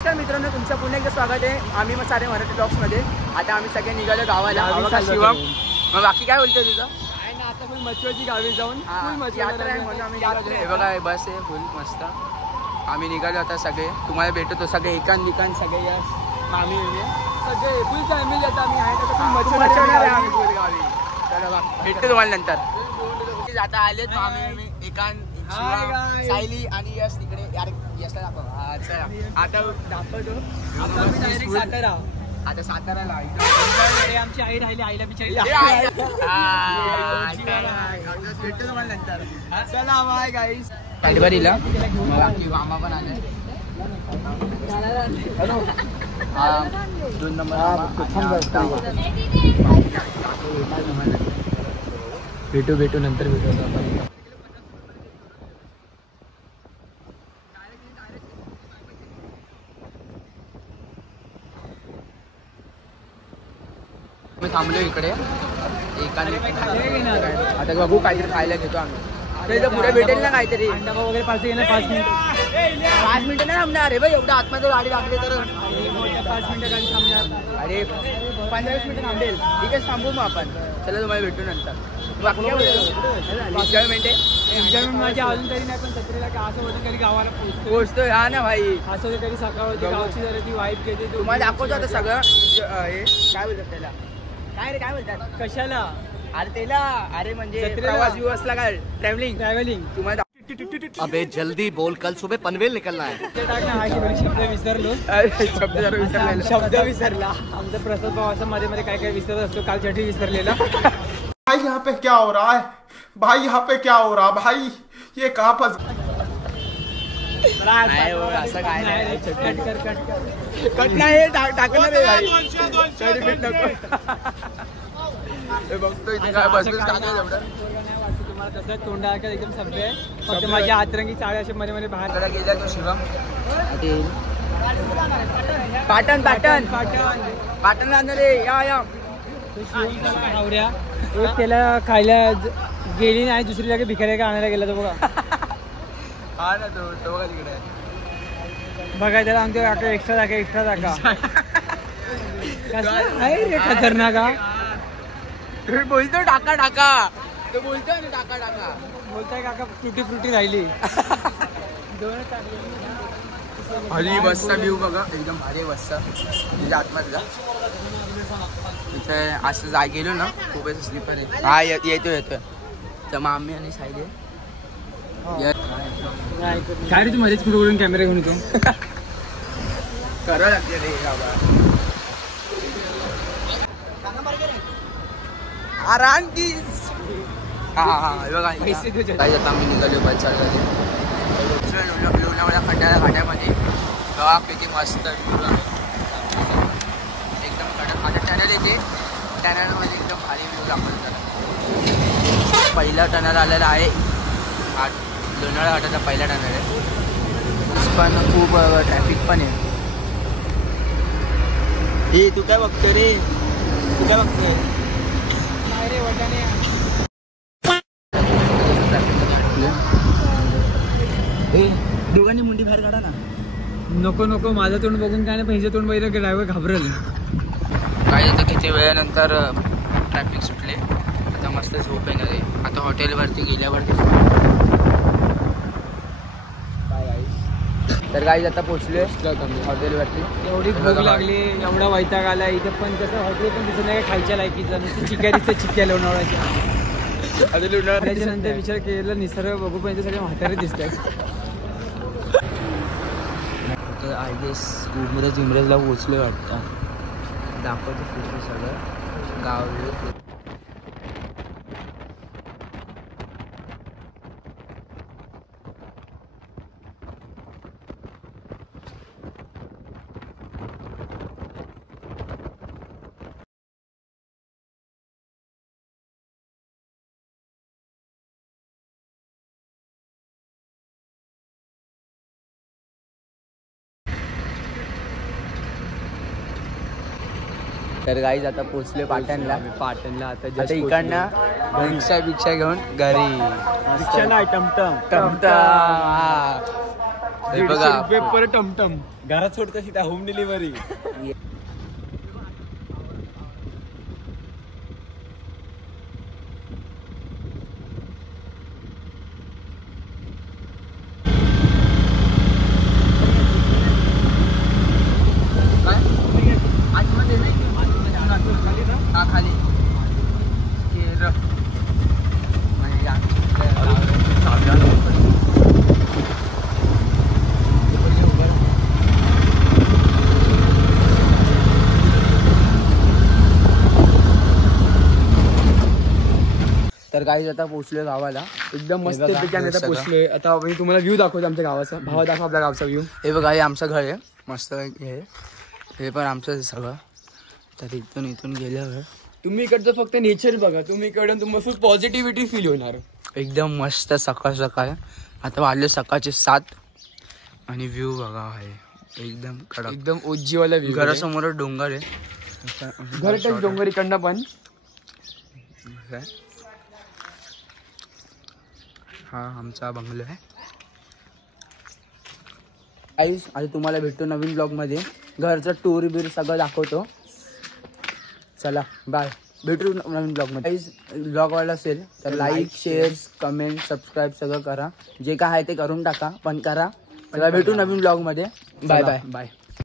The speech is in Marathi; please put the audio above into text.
मित्रांनो तुमचं पुन्हा एकदा स्वागत आहे आम्ही मग सारे मराठी ब्लॉग्समध्ये. आता आम्ही सगळे निघालो गावाला. शिवम मग बाकी काय बोलतोय तुझं? काय ना आता फुल मच्छीची गावी जाऊन यात्रा आहे म्हणून आम्ही निघालो. हे बघा बस आहे फुल मस्त. आम्ही निघालो आता सगळे. तुम्हाला भेटतो सगळे एकान निकान सगळे यश मामी सगळे फुल फॅमिली आता आम्ही आहे आम्ही फुल गावी. चला भेटतो तुम्हाला नंतर. आता आलेत मामी एकान सायली आणि यश तिकडे. यार यशला दाखव. चला आता दाखवतो. सातारा आता साताराला आमची आई राहिली. आईला बिचारी भेटतो तुम्हाला नंतर. चला बाय गाईस. कॅडबरीला बाकी मामा पण आले. हॅलो 2 नंबर भेटू नंतर भेटू. मी थांबलो इकडे एकाने. आता बघू काहीतरी खायला घेतो आम्ही. पुढे भेटेल ना काहीतरी वगैरे 5 मिनिटं नाही थांबणार. अरे भाई एवढं आतमध्ये गाडी लागली तर 5 मिनिटं गाडी थांबणार. अरे 15-20 मिनिटं थांबेल. ठीक आहे थांबू मग आपण. चला तुम्हाला भेटू नंतर. बाकी काय एन्जॉयमेंट आहे. एन्जॉयमेंट माझी अजून तरी नाही पण 17ला का असं होतं कधी गावाला पोहोचतोय. हा ना भाई असं होतं कधी सकाळ होती गावची जरा ती वाईफ घेते. तुम्हाला दाखवतो आता सगळं. हे काय बोलतात त्याला काय रे काय बोलतात कशाला? अरे त्याला अरे म्हणजे प्रवास दिवसला काय ट्रॅव्हलिंग तुम्हाला. अबे जल्दी बोल कल सुबह पनवेल निकलना है. शब्द विसरलो. शब्द विसरला. आमचा प्रसाद भाऊ असं मध्ये मध्ये काय काय विसरत असतो. काल चटी विसरलेला. भाई यहाँ पे क्या हो रहा है भाई? यहाँ पे क्या हो रहा भाई? ये कहाँ फंस असं काय नाही. कट नाही टाकणार आहे भाई. बघतो इथे काय बसून तुम्हाला तसं तोंडा एकदम सभ्य आहे. फक्त माझ्या हातरंगी चाळे असे मध्ये मध्ये बाहेर गेला तो शिवम. पाटण पाटण पाटण आणणार या आवऱ्या त्याला खायला गेली नाही. दुसरी जागी भिकारी का आणायला गेला तो बघा. हा ना तो बघा तिकडे बघा त्याला आमच्या काका एक्स्ट्रा दाखा आहे रे खतरनाक. बोलतो टाका तो बोलतोय ना टाका बोलताय काका तुटी फ्रुटी राहिली. भारी बसचा व्ह्यू बघा एकदम भारी बसचा. म्हणजे आतमधला इथे असं जाय गेलो ना खूपच स्लीपर आहे. हा येतोय तर मामी आणि सायली काय रे तू मध्येच कुठून कॅमेरा घेऊन येतो. करावं लागते रे आराम की. हा बघा आता आम्ही निघालो लोणावळ्या खड्ड्यामध्ये. गावापैकी मस्त एकदम आता टनल येते. टनलमध्ये एकदम भारी व्ह्यू दाखवतो. पहिला टनल आलेला आहे. लोणावळा घाटाचा पहिला टनल आहे. पण खूप ट्रॅफिक पण आहे. हे तू काय बघतोय रे? तू काय बघतोय? दोघांनी मुंडी बाहेर काढा ना. नको माझं तोंड बघून काय नाही. पैसे तोंड बघितलं ड्रायव्हर घाबरेल. काय होतं किती वेळानंतर ट्रॅफिक सुटले. आता मस्त झोप येणार आहे. आता हॉटेलवरती गेल्यावरती तर गाईज आता पोहोचलोय हॉटेलवरती. एवढी भूक लागली एवढा वैताग आला इथे. पण कसं हॉटेल पण दिसत नाही खायच्या लायकीचं. नुसतं चिक्या लोणावळ्याच्या. त्याच्यानंतर विचार केला निसर्ग बघू पण सगळे म्हातारे दिसतात. तर आय गेस इमरेजला पोहोचलोय वाटतं. दाखवतो फोटो सगळं गाव. तर गाईज आता पोहोचले पाटणला. आता इकडनं रिक्षा घेऊन घरी. टमटम टमटम हे बघा पेपर टमटम घरात सोडता सीधा होम डिलिव्हरी. खाली तर काही आता पोहोचलोय गावाला. एकदम मस्त हे बघा, ठिकाणी हे आता सगळं. पोहोचलोय. आता मी तुम्हाला व्ह्यू दाखवतो आमच्या गावाचा. भावा दाखव आपल्या गावचा व्ह्यू. हे बघा हे आमचं घर आहे मस्त. हे पण आमचं सगळं. तर इथून गेल्यावर तुम्ही इकडचं फक्त नेचर बघा. तुम्ही इकडून तुम्हाला फुल पॉझिटिव्हिटी फील होणार. एकदम मस्त सकाळ. आता वाजले सकाळचे 7 आणि व्ह्यू बघा आहे एकदम कडक. एकदम ओजीवाला व्ह्यू. घरासमोर डोंगर आहे. घर टच डोंगर इकडनं पण. हा आमचा बंगला आहे. गाईस आता तुम्हाला भेटतो नवीन ब्लॉग मध्ये. घरचं टूर बीर सगळं दाखवतो. चला बाय. भेटू नवीन ब्लॉग मध्ये. गाईस ब्लॉग आवडला असेल तर लाईक शेअर कमेंट सबस्क्राईब सगळं करा. जे काय आहे ते करून टाका पण करा. चला भेटू नवीन ब्लॉग मध्ये. Bye bye.